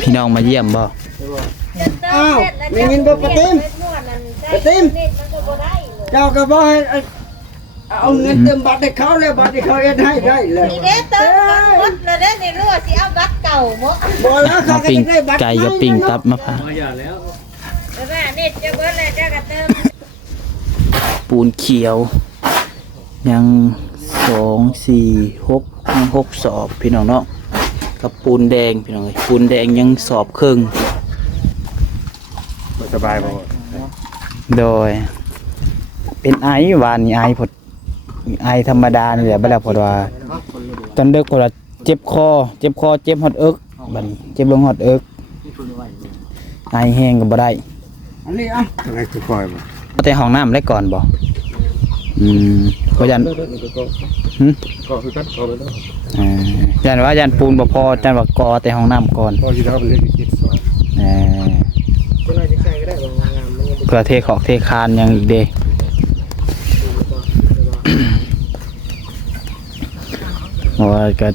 พี่น้องมาเยี่ยมบ่อ้าวนี่มินบ่ปะติมปะติมเจ้าก็บ่ให้เอาเงินเติมบัตรให้เขาแล้วบัตรที่เขาเอ็ดให้ได้เลย นี่เด้เติมบัตรแล้วเด้นี่รู้ว่าสิเอาบัตรเก่าหมด บ่แล้วเขาก็ ปิ้ง จะได้บัตร ไก่กับปิ้งตับมะพร้าว แล้วว่านี่จะเบิดแล้วจะก็เติม ปูนเขียวยัง2 4 6 6 สอบพี่น้องเนาะกับปูนแดงพี่น้องเอ้ยปูนแดงยังสอบครึ่ง สบายบ่ โดยเป็นไอหวานนี่ไอผดไอธรรมดานี่แหละบ่แล้วพอว่าตอนเด็กพอว่าเจ็บคอเจ็บฮอดเอิกบัดนี้เจ็บลงฮอดเอิกไอแห้งก็บ่ได้ อันนี้อ่ะ อะไรคือคอยบ่ เอาแต่ห้องน้ำได้ก่อนบ่ก็ยัน ก็คือกันก็ไปแล้ว ยันว่ายันปูนบ่พอยันว่ากอแต่ห้องน้ำก่อน พอสิทำเล็กคิดซอย เพื่อเทขอกเทคานยังอีกเด้ว่าก็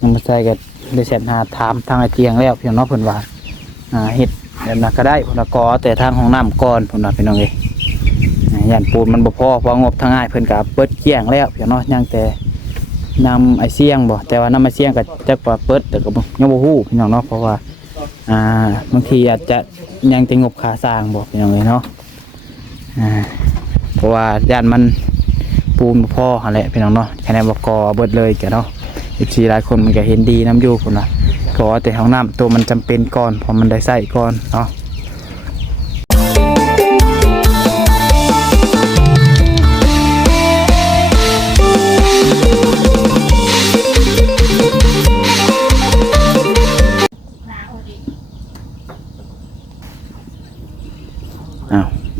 ยังมาใส่ก็ได้เสร็จหาถามทางไอเตียงแล้วพี่น้องเพิ่นว่าเฮ็ดแบบนั้นก็ได้เพิ่นว่ากอแต่ทางห้องน้ำก่อนเพิ่นว่าพี่น้องเอ้ยยันปูนมันบ่พองบทางง่ายเพิ่นก็เปิดเกลี้ยงแล้วพี่น้องยังแต่นำไอเสียงบ่แต่ว่านำไอเสียงก็จักว่าเปิดแต่ก็ยังบ่ฮู้พี่น้องเนาะเพราะว่าบางทีอาจจะยังจะงบค่าสร้างบ่พี่น้องเอ้ยเนาะเพราะว่าย่านมันปูนบ่พอหั่นแหละพี่น้องเนาะแค่นั้นบ่ก่อเบิดเลยแกเนาะ14หลายคนมันก็เห็นดีน้ำอยู่พุ่นน่ะก่อแต่ห้องน้ำตัวมันจำเป็นก่อนเพราะมันได้ใช้ก่อนเนาะ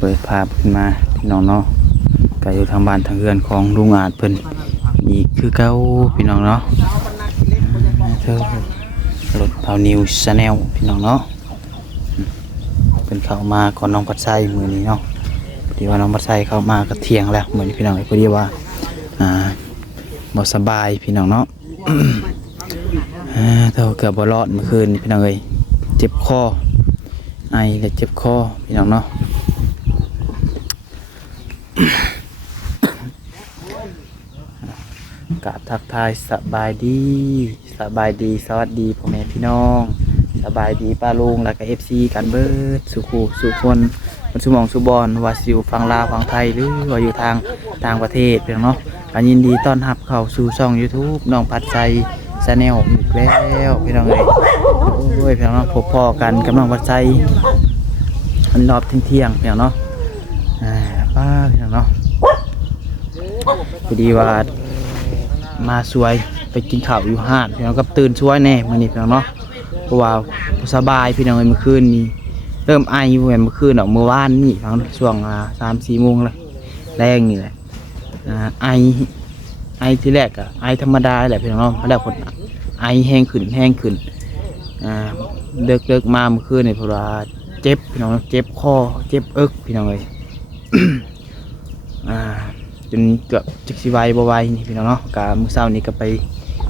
เปิดภาพขึ้นมาพี่น้องเนาะก็อยู่ทางบ้านทางเรือนของลุงอาจเพิ่นอีกคือเก่าพี่น้องเนาะเธอรถเผานิวชาแนลพี่น้องเนาะเป็นเข้ามาก่อนน้องปัดไส้มื้อนี้เนาะพอดีว่าน้องปัดไส้เข้ามาก็เที่ยงแล้วมื้อนี้พี่น้องพอดีว่าบ่สบายพี่น้องเนาะเท่าเกือบบ่รอดเมื่อคืนพี่น้องเอ้ยเจ็บคอไอและเจ็บคอพี่น้องเนาะกราบทักทายสบายดีสวัสดีพ่อแม่พี่น้องสบายดีป้าลุงแล้วก็ FC กันเบิดสุขสุคนสุมองสุบอนว่าสิอยู่ฝั่งลาวฝั่งไทยหรือว่าอยู่ทางต่างประเทศเพียงเนาะกันยินดีต้อนรับเข้าสู่ช่อง YouTube น้องพัดใจชาแนลอีกแล้วพี่น้องเอ้ยโอ้ยพี่น้องพบพ่อกันกับน้องพัดใจมันรอบเที่ยงพี่น้องเนาะป้าพี่น้องเนาะพอดีว่ามาสวยไปกินข้าวอยู่ห้านพี่น้องก็ตื่นสวยแน่มื้อนี้พี่น้องเนาะเพราะว่าสบายพี่น้องเมื่อคืนนี้เริ่มไออยู่เมื่อคืนเมื่อวานนี่ฟังช่วง3-4 โมงเลยแรงนี่แหละไอที่แรกอะไอธรรมดาแหละพี่น้องเนาะแล้วผลไอแห้งขึ้นเลิกมาเมื่อคืนนี่เพราะว่าเจ็บพี่น้องเจ็บคอเจ็บเอิกพี่น้องเลยจนเกือบจักสิไหวบ่ไหวนี่พี่น้องเนาะกะมื้อเช้านี้ก็ไป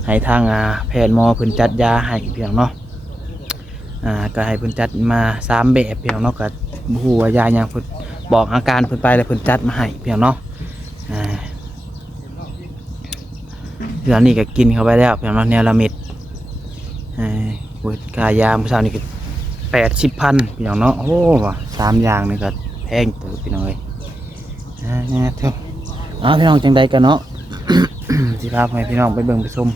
ให้ทางแพทย์หมอเพิ่นจัดยาให้พี่น้องเนาะก็ให้เพิ่นจัดมา3แบบพี่น้องเนาะก็บ่ฮู้ว่ายาหยังเพิ่นบอกอาการเพิ่นไปแล้วเพิ่นจัดมาให้พี่น้องเนาะเดี๋ยวนี้ก็กินเข้าไปแล้วพี่น้องเนาะแนวละเม็ดค่ายามื้อเช้านี้ก็80,000พี่น้องเนาะโอ้ว่ะ3อย่างนี่ก็แพงตัวพี่น้องเอ้ยเท่าพี่น้องจังใดกันเนาะ สิพาให้พี่น้องไปเบิ่งไปชม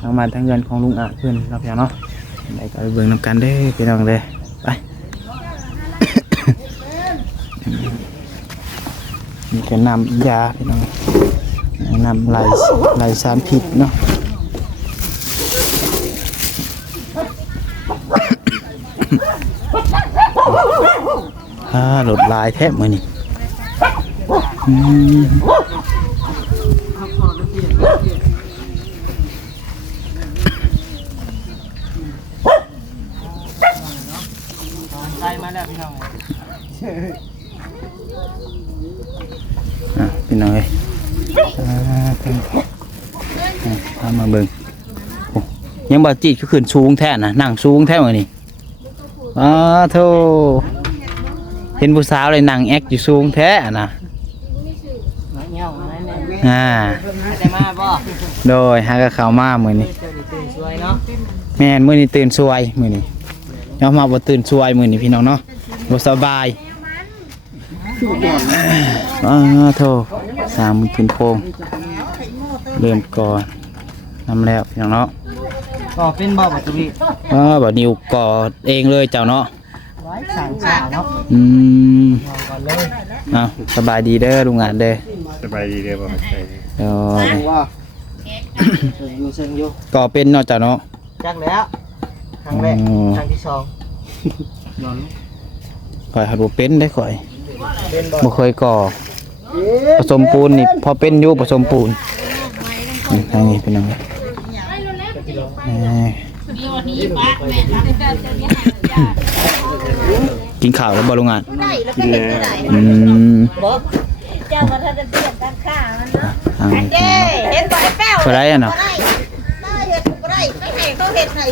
ทางบ้านทางเงินของลุงอาเพื่อนเราพี่น้องเนาะจังใดก็ไปเบิ่งนำกันเด้อพี่น้องเด้อไป นี่ก็นำยาพี่น้องนำลายสารพิษเนาะ หลดลายแทบมือนี่ไล่มาแล้วพี่น้องพี่น้องเอ้ยพามาเบิ่งโอ้ ยังบ่จีดคือขึ้นสูงแท้น่ะนั่งสูงแท้มื้อนี้โธ่เห็นผู้สาวเลยนั่งแอกอยู่สูงแท้น่ะได้มาบ่ โดยหาก็เข้ามามื้อนี้ ตื่นสวยเนาะ แม่นมื้อนี้ตื่นสวยมื้อนี้ยอมรับว่าตื่นสวยมื้อนี้พี่น้องเนาะบ่สบายโธ่สามมื้อขึ้นโคงเริ่มก่อนนำแล้วพี่น้องเนาะ ก็เป็นบ่ประตูนี้ บ่นิวก่อเองเลยเจ้าเนาะ สั่งสาเนาะ ก่อนเลย สบายดีเด้อลุงงานเด้อ สบายดีเด้อบ่ใช่ ว่าอยู่เชิงอยู่ ก่อเป็นเนาะเจ้าเนาะ จักแล้วครั้งแรกครั้งที่สอง ข่อยหัดบ่เป็นได้ข่อย เป็นบ่ บ่เคยก่อผสมปูนนี่พอเป็นอยู่ผสมปูนทางนี้เป็นยังไงกินข้าวแล้วบ่ลุงงาน ได้แล้วก็เห็นได้ เจ้ามาถ้าจะเปลี่ยนด้านข้างมันเนาะ ทางนี้ เด้เห็นบ่ไอ้แป้ว บ่ได้อะเนาะ ได้เห็นบ่ได้ไม่ให้เขาเห็นให้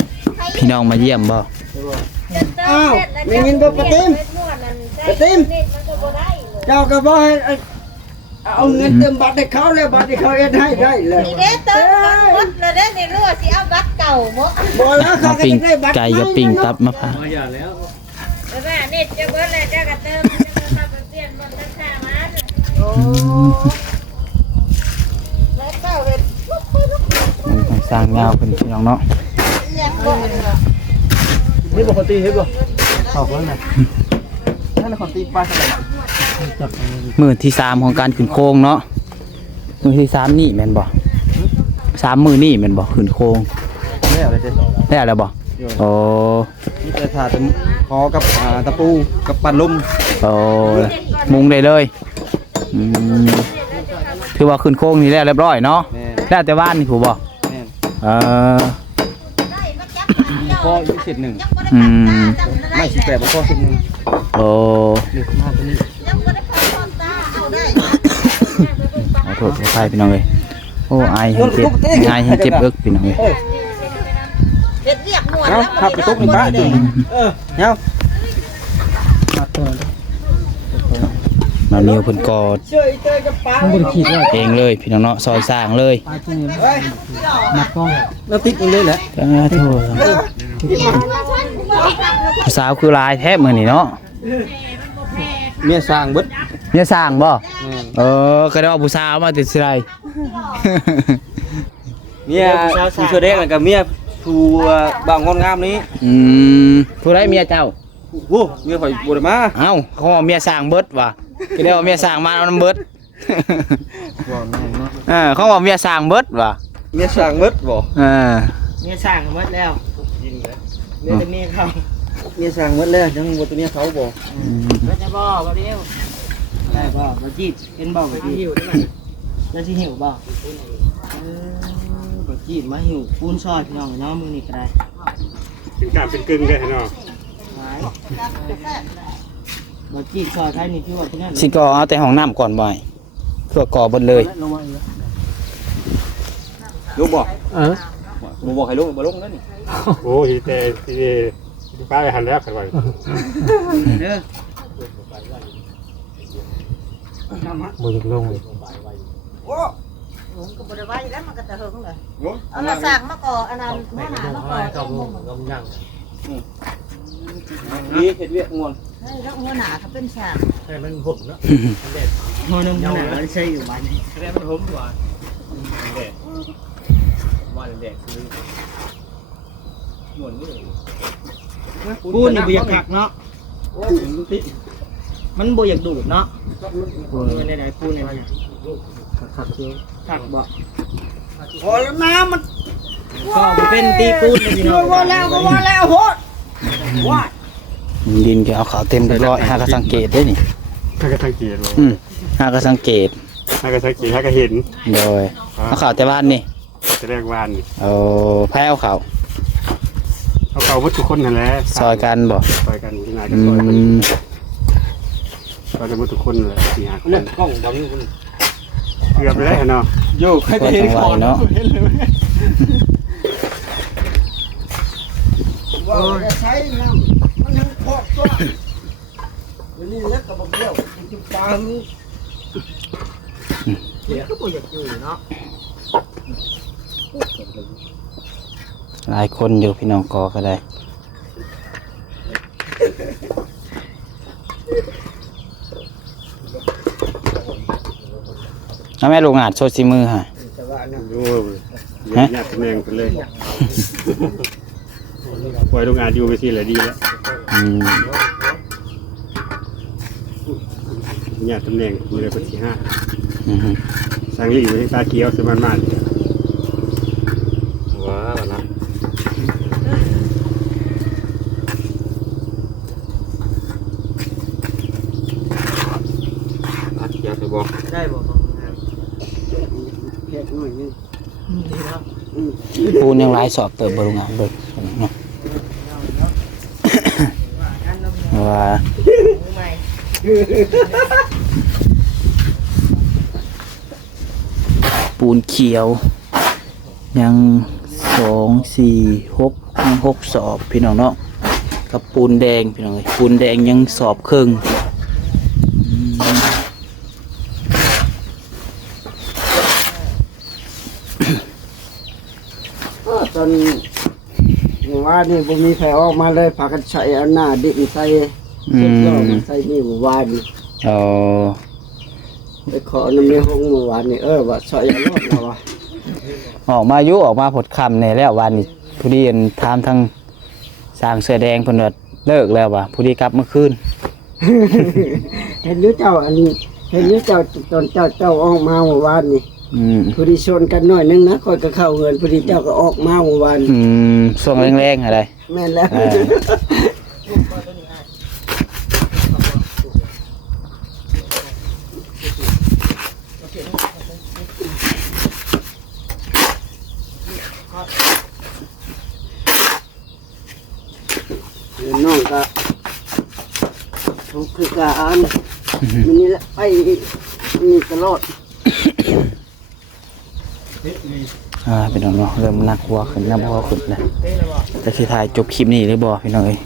พี่น้องมาเยี่ยมบ่ อ้าวมีเงินบ่ประติมประติมเจ้าก็บ่ให้เอาเงินเติมบัตรให้เขาแล้วบัตรที่เขาเอ็ดให้ได้เลย นี่เด้เติมกันหมดแล้วเด้นี่รู้ว่าสิเอาบัตรเก่าหมด บ่แล้วเขา มา ก็ ปิ้ง จะได้บัตร ไก่กับปิ้งตับมะพร้าว แล้วแม่นี่จะเบิดแล้วเจ้าก็เติมจะมาไปเปลี่ยนบนด้านข้างมัน โอ้ แล้วเจ้าเห็น มันสร้างยาวเป็นพี่น้องเนาะ เนี่ยบ่ นี่ปกติเฮ็ดบ่เข้าแล้วนะนั่นคนตีปลาสลัด มื้อที่3ของการขึ้นโค้งเนาะมื้อที่3นี่แม่นบ่3มื้อนี่แม่นบ่ขึ้นโค้ง แล้วเลยเด้ ได้แล้วบ่โอ้ นี่แต่ถ่าพอกับตะปูกับปันลม โอ้มุงได้เลยถือว่าขึ้นโค้งนี่แล้วเรียบร้อยเนาะ แม่ แล้วแต่บ้านนี่ถูกบ่ แม่ ได้มาจับเดียว พออีกเศษหนึ่ง ยังบ่ได้ปัดตาจำได้ ไม่18บ่พอเศษหนึ่ง โอ้ เดี๋ยวมาตัวนี้ ยังบ่ได้ปัดตาเอาได้ ขอโทษขออภัยพี่น้องเอ้ยโอ้อายเห็นเจ็บอายเห็นเจ็บเอิกพี่น้องเอ้ย เฮ็ดเรียกนวด เอา แล้ว ขับไปตุ๊กในบ้านดิเนาขับตัว มานิ้วเพิ่นกอด เชื่อไอ้เตยกับป้ามันบ่ได้ขีดเลย เองเลยพี่น้องเนาะซอยสร้างเลย ปลาตัวนี้เฮ้ยมัดกล้องแล้วติดเองเลยแหละ จ้าโทษผู้สาวคือลายแทบมื้อนี้เนาะ เมียสร้างเบิด เนี่ยสร้างบ่ก็ได้ว่าผู้สาวมาติดสิไร เมียผู้เสื้อแดงกับเมียผู้บ่าวงอนงามนี้ ผู้ใดเมียเจ้า โอ้เมียข่อยบ่ได้มา เอ้าเขาว่าเมียสร้างเบิดว่ะก็ได้ว่าเมียสร้างมาเอาน้ำเบิด ว่าแม่นเนาะ เขาว่าเมียสร้างเบิดว่ะ เมียสร้างเบิดบ่ เมียสั่งหมดแล้วเหลือแต่เมียเขา เมียสร้างเบิดแล้วยังบ่ตัวเมียเขาบ่ ก็จะบอกว่าเดียวได้บ่มาจีบเป็นบ่มาจีบแล้วสิหิวบ่มาจีบมาหิวปูนซอยพี่น้องเนาะมื้อนี้ก็ได้ เป็นกล้ามเป็นกึ่งได้เนาะ มาจีบซอยไทยนี่คือว่าที่นั่น สิก่อเอาแต่ห้องน้ำก่อนบ่อยเพื่อก่อเบิดเลย ลูกบ่บ่บอกให้ลูกบ่ลงนั่นนี่ โอ้ยแต่ที่ป้าไปหันแล้วกันไว้ เด้อ บ่อยากลงเลย ผมก็บ่ได้ไว้แล้วมันก็จะเฮิงเลยเอามาสร้างมาก่ออันนั้นมาหามาก่อเองบ่ นี่เฮ็ดเวียกง่วน เฮ้ยแล้วหัวหน้าเขาเป็นสร้าง หัวนึงหัวหน้ามันใช่อยู่บ้านนี้ ปูนนี่บ่อยากหักเนาะ โอ้ยมันติด มันบ่อยากดูดเนาะในไหนปูนในนี้หักบ่ พอแล้วน้ำมัน ก็เป็นตีปูนเลยพี่น้อง ว่าแล้วก็ว่าแล้วโหดว่า ดินก็เอาขาวเต็มเรียบร้อยหากระสังเกตได้นี่ ถ้าก็สังเกตเลย หากระสังเกต ถ้าก็สังเกตถ้าก็เห็น โดยเอาขาวแต่บ้านนี่ จะแรกวานนี่ เอาแพ้เอาขาว เอาเขาวัตถุคนนั่นแหละ ซอยกันบ่ ซอยกันที่ไหนก็ซอยกันซอยกันวัตถุคนเลยสี่ห้าคน เรื่องกล้องบ่มีคุณ เกือบไปได้เนาะ โยใคร ซอ จะ ย เห็น จังห ก่ วะ อน เนาะ ว่าจะใช้น้ำมันทั้งพอดตัววันนี้แล้วก็บอกเดียวจุดตาม เดี๋ยวก็บ่อยากอยู่เนาะ หลายคนอยู่พี่น้องกอก็ได้แล้วแม่ลูกงาดโชดซีมือฮะ แต่ว่านะ โอ้ยญาติแมงกันเลยปล่อยโรงงานอยู่ไปสิแหละดีแล้ว อืม ญาติตำแหน่งมือเป็นที่5 อืม สังลีอยู่ที่ตาเกียวสมันมัน ว้าวนะอาเทียบไปบอก ได้บ่บางงาน เพียรหน่อยนึง ดีเนาะ ปูนยังหลายสอบเติบบลูกงานเบิกเนาะ ว่า มือใหม่ ปูนเขียว ยัง2 4 6ยัง6สอบพี่น้องเนาะกับปูนแดงพี่น้องเอ้ยปูนแดงยังสอบครึ่งอืม ตอนว่านี่บ่มีใครออกมาเลยพากันใช้เอาหน้าดินใส่เสื้อมาใส่นี่เมื่อวาน เอา ไปขอน้ำในห้องเมื่อวานนี่ว่าใส่เอารอดแล้ววะ ออกมายุออกมาผดคำในแล้ววันนี้ผู้ดีอันถามทางสร้างเสื้อแดงเพิ่นว่าเลิกแล้วว่ะผู้ดีกลับเมื่อคืน เห็นหรือเจ้าอันเห็นหรือเจ้าตอนเจ้าออกมาเมื่อวานนี่ อืม ผู้ดีชนกันหน่อยนึงนะค่อยก็เข้าเงินผู้ดีเจ้าก็ออกมาเมื่อวาน อืมช่วงแรงๆอะไร แม่นแล้ว เออ น้องก็ทุกข์คือการมันนี่แหละไปนี่ตลอด พี่น้องเนาะเริ่มนักหัวขึ้นน้ำหัวขึ้นแล้วแต่สิถ่ายจบคลิปนี้เลยบ่พี่น้องเอ้ย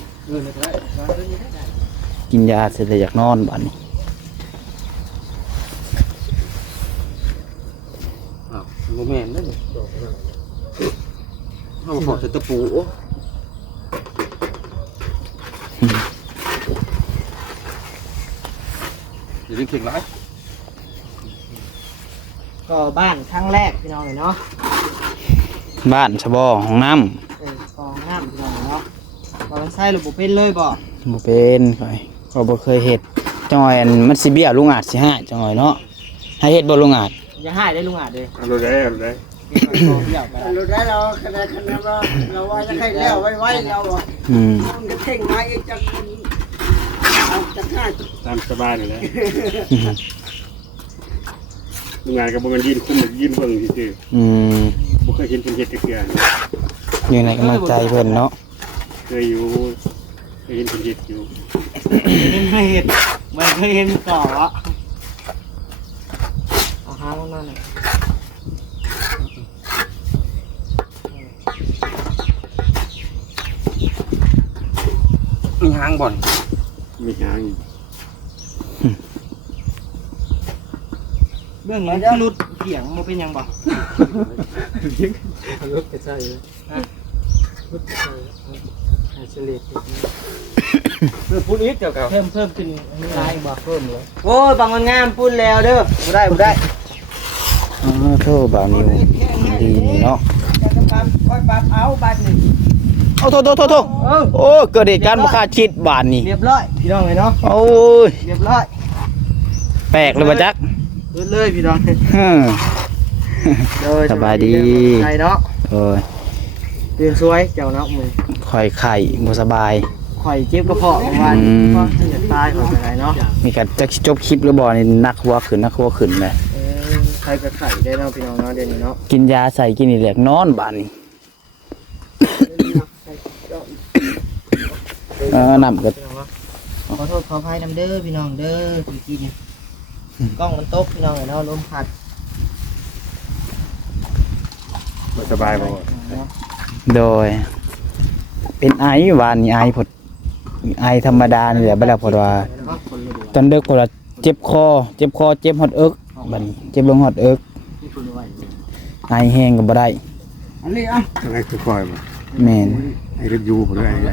กินยาเสร็จแล้วอยากนอนบัดนี้ อ้าวโมเมนต์นั่นเขาขอตะปูเดี๋ยวเข่งไร ก็บ้านครั้งแรกพี่น้องเลยเนาะ บ้านชะบอห้องน้ กองน้ำพี่น้องเนาะบ่มันใส่ระบบเป็นเลยบ่ ำบ่เป็นก็บ่เคยเฮ็ดจังหน่อยอันมันสิเบี้ยลุงอาจสิหาจังหน่อยเนาะให้เฮ็ดบ่ลุงอาจ อย่าให้ได้ลุงอาจเลย เอาดูได้เอาดูได้ เดี๋ยวไป เราได้เราขนาดเราว่าจะให้แล้วไว้เราอ่ะ อืม มันจะเท่งมาอีกจังจะฆ่า ตามสบายนี่แหละโรงงานกับมันยืนคุ้มยืนเบิ่งซื่อ อืม ๆบ่เคยเห็นเป็นเฮ็ดจักเทื่อ อยู่ในกำลังใจเพิ่นเนาะ เคยอยู่เคยเห็นเป็นเฮ็ดอยู่ ไม่เห็นมันเคยเห็นก่อเอาหาลงมาหน่อย มีหางบ่อน มีหางอยู่ เรื่องนี้ที่รุดเถียงมันเป็นยังบ่ รถกระจายเลยรถกระจายเฉลี่ยเพื่อพูดอีกเกี่ยวกับ เพิ่มขึ้นอันนี้ร้ายบ่ เพิ่มเลย โอ้ยบางมันงามพูดแล้วเด้อบ่ได้บ่ได้ อ๋อโทษบ่าวนิวดีนี่เนาะ จะปั๊มค่อยปั๊มเอาบัตรนี่ โอ้โทษโอ้เกิดเหตุการณ์บ่คาดคิดบาดนี้ เรียบร้อยพี่น้องเลยเนาะ โอ้ย เรียบร้อย แปลกเลยบ่จัก เลื่อนเลยพี่น้อง ฮึม สบายดี ใช่เนาะ โอ้ย ตื่นสวยเจ้าเนาะมือ ข่อยไข่บ่สบาย ข่อยเจ็บกระเพาะประมาณ อืม ก็จะตายข่อยไปไหนเนาะ มีการจะจบคลิปหรือบ่นี่นักหัวขึ้นเลย ใครกับไข่ได้เนาะพี่น้องเนาะเดี๋ยวนี้เนาะ กินยาใส่กินนี่แหลกนอนบาดนี้นำก็ พี่น้องเนาะขอโทษขออภัยนำเด้อพี่น้องเด้อจริงๆกล้องมันตกพี่น้องเลยเนาะลมพัด บ่สบายบ่ โดย เ เป็นไอหวานนี่ไอผดไอธรรมดานี่แหละบ่แล้วเพราะว่าตอนดึกเพราะว่าเจ็บคอเจ็บฮอดเอิกบัดนี้เจ็บลงฮอดเอิกไอแห้งก็บ่ได้ อันนี้อ่ะ อะไรคือคอยบ่ แม่น ไอ้เล็บยูบ่ได้ไอ้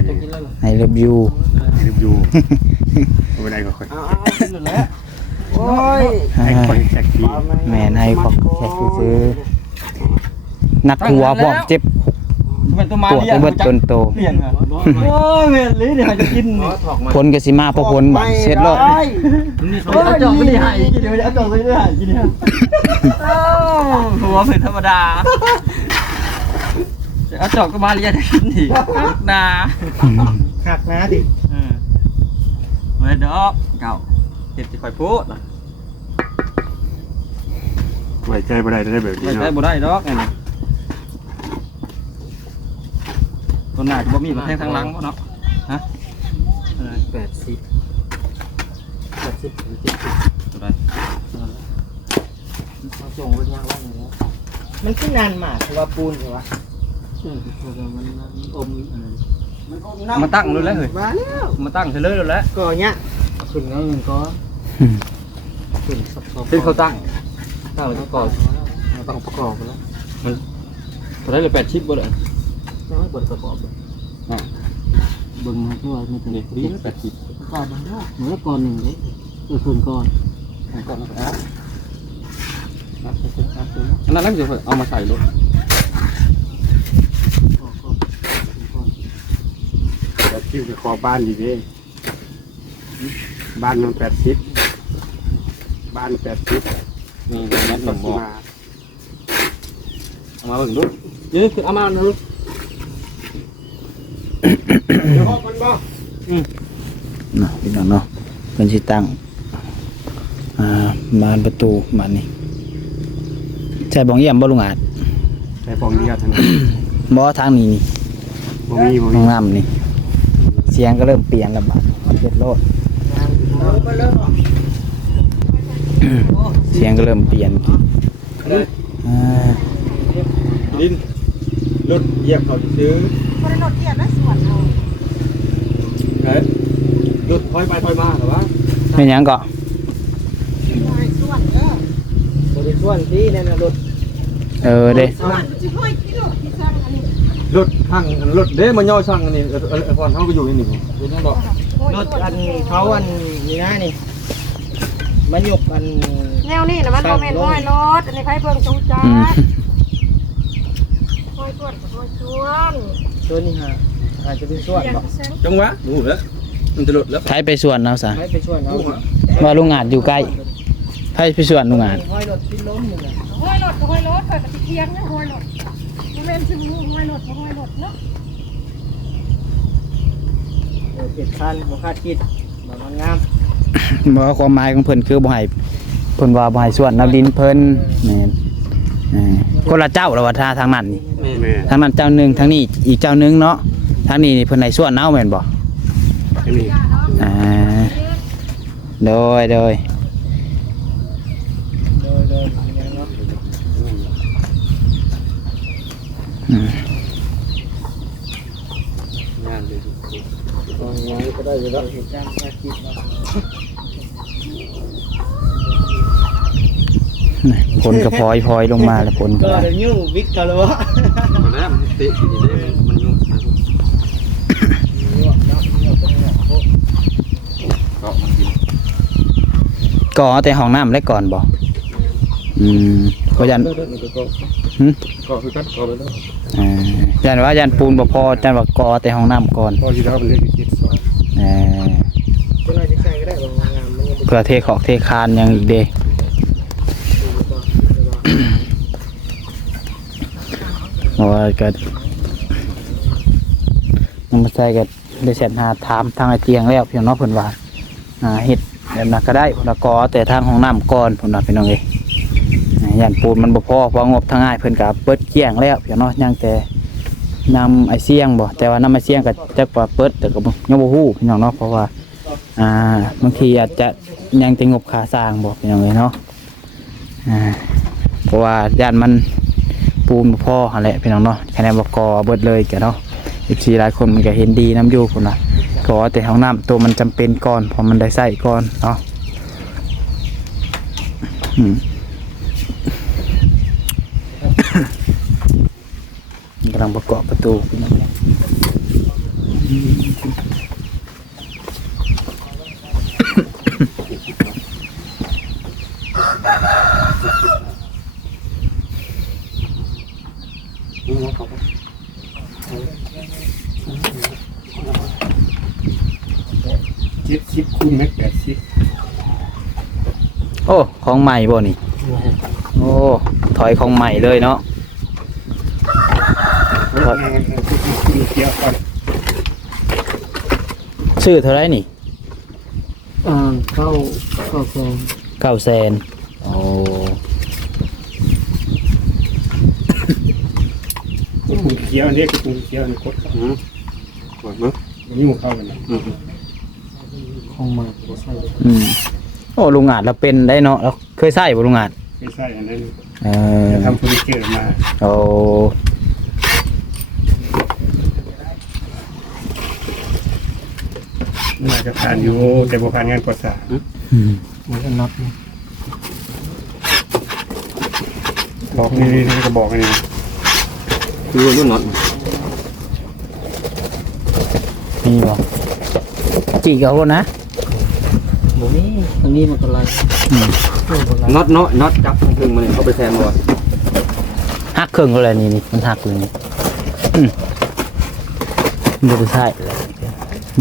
ไอเลิฟยู เล็บยูบ่ได้ก็ค่อย โอ้ย ไอ้ค่อยแท็กซี่ แม่นไอขอแค่ซื้อๆนักหัวพร้อมเจ็บ มันตัวมา ปวด เรีย ไป น เบิดจนโต เปลี่ยนครับโอ้ยเวรเลยเดี๋ยวจะกิน ผลก็สิมาพอผลบัดเสร็จแล้ว เอาจอกไม่ได้หายกินเดี๋ยวเอาจอกไม่ได้หายกินเนี่ยหัวเป็นธรรมดาเอาจอกก็มาเรียนกินดินา หักนะดิ เว้ยดอกเก่าเจ็บจะคอยพูด ไว้ใจบ่ได้ได้แบบนี้ ไม่ เนาะ ได้บ่ได้ดอกไงตัวหนักบ่มีมาแทงทางหลังบ่เนาะฮะ 80 ตัวใด มาส่งรถยางว่าอย่างเงี้ยมันคือนานมากคือว่าปูนเหรอวะมันอมอะไร มาตั้งเลยแล้วเฮ้ย มาแล้ว มาตั้งเลยแล้ว ก็เนี้ยขึ้นแล้วหนึ่งก็ขึ้นซับซ้อน เป็นเขาตั้งแล้วก็ก่อน ต้องประกอบแล้ว ตัวได้เลย80บ่เลย ยังไม่เปิดประกอบเลยเบิ่งให้ทั่วมีแต่ นี่ ดี 80 ประกอบมันได้เหมือนก่อนหนึ่งเลยคืนก่อน ก่อนนะครับอันนั้นแล้วจะเอามาใส่รถ แต่คิวจะขอบ้านดีเด้บ้านมัน80บ้าน80 นี่นั่นห ต้ นึ่ อง งหม้อ มา เอามาเบิ่งดูนี่คือเอามาดู เดี๋ยวมันบ่ เนาะพี่น้องเนาะเพิ่นสิตั้งบานประตูบานนี้ใช่บ้องเยี่ยมบ่ลุงอาจ ใช้ปองเดียวทั้งนั้น บ่ทางนี้นี่ บ่มี ห้องน้ำนี่เสียงก็เริ่มเปลี่ยนแล้วบัดเจ็ดโลดเสียงก็เริ่มเปลี่ยนอ่า ดินรถเหยียบเขาซื้อ บ่ได้รถเหยียบนะสวนเอา เฮ้ยรถถอยไปถอยมาเหรอวะ เป็นหยังก็ บ่ให้สวนเด้อบ ริส่วนที่นั่นนะรถ เด้ สวนสิห้อยกิโลที่สร้างอันนี้ รถข้างรถเด้มันย่อช่างอันนี้พรเขาก็อยู่นี่ผมรถนั่นบอก รถอันเขาอันนี้นะนี่มันยกอัน แนวนี้น่ะมันบ่แม่นห้อยรถอันนี้ใครเบิ่งจงใจ อืม ห้อยสวนกับห้อยสวน ตัวนี้ฮะอาจจะเป็นส่วนบอก จังหวะดูแล้วมันจะหลุดแล้ว ไผไปสวนเอาซะ ให้ไปช่วยเอา ว่าลุงอาจอยู่ใกล้ไผไปสวนลุงอาจ ห้อยรถที่ล้มนี่แหละ ห้อยรถก็ห้อยรถก็สิเคียงนะห้อยรถบ่แม่นสิมูห้อยรถก็ห้อยรถเนาะ เจ็ดคันบ่คาดคิดบ่มันงาม บ่ว่าความหมายของเพิ่นคือบ่ให้เพิ่นว่าบ่ให้สวนน้ำดินเพิ่นแม่นคนละเจ้าแล้วว่าทางนั้นนี่ แม่ ทางนั้นเจ้าหนึงทางนี้อีกเจ้าหนึงเนาะทางนี้นี่เพิ่นให้สวนเอาแม่นบ่ อันนี้ อ่าโดย โดยเนาะ อืม งานเลย ก็ได้อยู่แล้วเหตุการณ์คาดคิดเนาะ ผลก็พลอยลงมาแล้วผลก็ ก็ ได้ เดี๋ยวยุ่งวิกกันเลยวะ มันแล้วมันเตะทีนี้มันยุ่งก็มันกิน ก่อแต่ห้องน้ำได้ก่อนบ่ก็ยัน ก็คือกันก็ไปแล้ว ยันว่ายันปูนบ่พอยันว่าก่อแต่ห้องน้ำก่อน พอที่เราเป็นเล็กคิดสอน ก็น่าจะใส่ก็ได้บางงามมันยัง เพื่อเทขอกเทคานยังอีกเด้เพราะว่าก็ยังบ่ใช่ก็ได้เสร็จหาถามทางไอ้เตียงแล้วพี่น้องเพิ่นว่าเฮ็ดแบบนั้นก็ได้เพิ่นว่าก่อแต่ทางห้องน้ำก่อนเพิ่นว่าพี่น้องเอ้ยยันปูนมันบ่พอเพราะงบทางอ้ายเพิ่นก็เปิดเกลี้ยงแล้วพี่น้องยังแต่นำไอเสียงบ่แต่ว่านำไอเสียงก็จักว่าเปิดแต่ก็ยังบ่ฮู้พี่น้องเนาะเพราะว่าบางทีอาจจะยังแต่งบค่าสร้างบ่พี่น้องเอ้ยเนาะเพราะว่าย่านมันปูนบ่พอหั่นแหละพี่น้องเนาะคะแนนบ่ก่อเบิดเลยก็เนาะ FC หลายคนมันก็เห็นดีน้ำอยู่พุ่นน่ะก็ว่าแต่ห้องน้ำตัวมันจำเป็นก่อนเพอมันได้ใช้ก่อนเนาะกำลังประกอบประตูพี่น้อง70 คูณเมตร80 โอ้ของใหม่บ่นี่โอ้ถอยของใหม่เลยเนาะเกี่ยวก่อน ชื่อเท่าไรนี่ เข้าแซง 900,000โอ้ ปุ่มเขียวนี่คือปุ่มเขียวนี่กดเข้าก่อนเนาะยุ่งเข้ากันนะ ของมาบ่ใส่ โอ้ลุงอาจเราเป็นได้เนาะเราเคยใส่บ่ลุงอาจ ไม่ใช่อันนั้น เออ จะทำเฟอร์นิเจอร์มา โอ้ น่าจะผ่านอยู่แต่บ่ผ่านงานก่อสร้าง มันก็น็อตนี่ บอกนี่ก็บอกอันนี้คือรุ่นน็อต มีบ่จีกเอาบ่นะ บ่มีตรงนี้มันก็ไหล น็อตเนาะน็อตจับมันถึงมันเอาไปแทนบ่ หักเครื่องก็เลยนี่มันหักเลยนี่มันจะใช่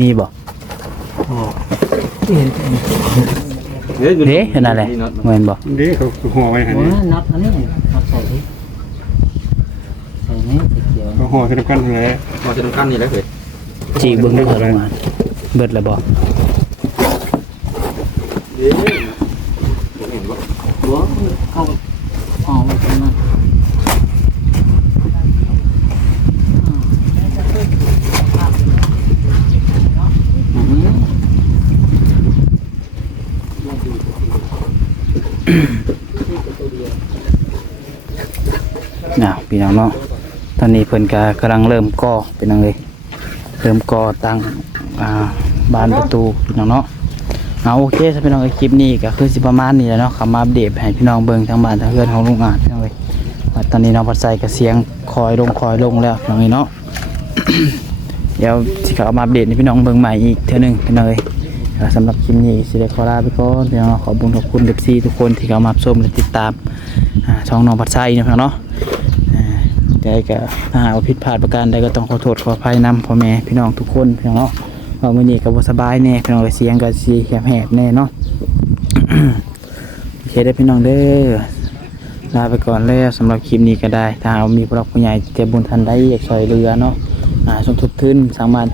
มีบ่ เห็น เด้ขนาดไหนเหมือนบ่ นี่เขาห่อไว้หัน ว่า นี่ น็อตอันนี้น็อตใส่ดิใส่นี่สีเขียว เขาห่อสำคัญทั้งนั้น พอจะต้องกั้นนี่แล้วเฮ้ย จีเบิ่งดูเถอะลุงอาจเบิดแล้วบ่ หัวเข้าออกมาตรงนั้น พี่น้องเนาะตอนนี้เพิ่นก็กำลังเริ่มก่อเป็นจังได๋เริ่มก่อตั้งบานประตูพี่น้องเนาะเอาโอเคซะพี่น้องคลิปนี้ก็คือสิประมาณนี้แหละเนาะคำมาอัปเดตให้พี่น้องเบิ่งทางบ้านทางเรือนของลุงอาจพี่น้องเอ้ยว่าตอนนี้น้องพัดใส่ก็เสียงคอยลงแล้วพี่น้องเอ้ยเนาะ เดี๋ยวสิเขามาอัปเดตให้พี่น้องเบิ่งใหม่อีกเทื่อนึงพี่น้องเอ้ยสำหรับคลิปนี้สิได้ขอลาไปก่อนพี่น้องขอบคุณ FC ทุกคนที่เข้ามาชมและติดตามช่องน้องพัดใส่นะพี่น้องเนาะได้ก็ถ้าหากว่าผิดพลาดประการใดก็ต้องขอโทษขออภัยนำพ่อแม่พี่น้องทุกคนพี่น้องเนาะว่ามื้อนี้ก็บ่สบายแน่พี่น้องเสียงก็สิแหบๆแน่เนาะ โอเคได้พี่น้องเด้อลาไปก่อนแล้วสำหรับคลิปนี้ก็ได้ถ้าเอามีผู้รักผู้ใหญ่ใจบุญทันใดอยากช่วยเหลือเนาะสมทบทุนสามารถ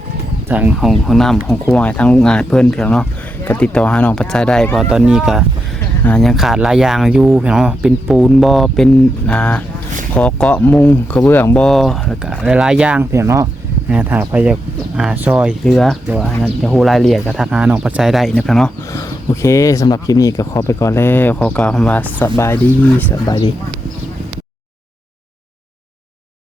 ทางห้องน้ำห้องครัวทางลุงอาจเพิ่นพี่น้องเนาะก็ติดต่อหาน้องปัจจัยได้เพราะตอนนี้ก็ยังขาดหลายอย่างอยู่พี่น้องเป็นปูนบ่เป็นขอเกาะมุงกระเบื้องบ่แล้วก็หลายๆอย่างพี่น้องเนาะถ้าใครอยากซอยเหลือหรือว่าจะฮู้รายละเอียดก็ทักหาน้องปัจจัยได้นะพี่น้องเนาะโอเคสำหรับคลิปนี้ก็ขอไปก่อนแล้วขอกล่าวคำว่าสบายดี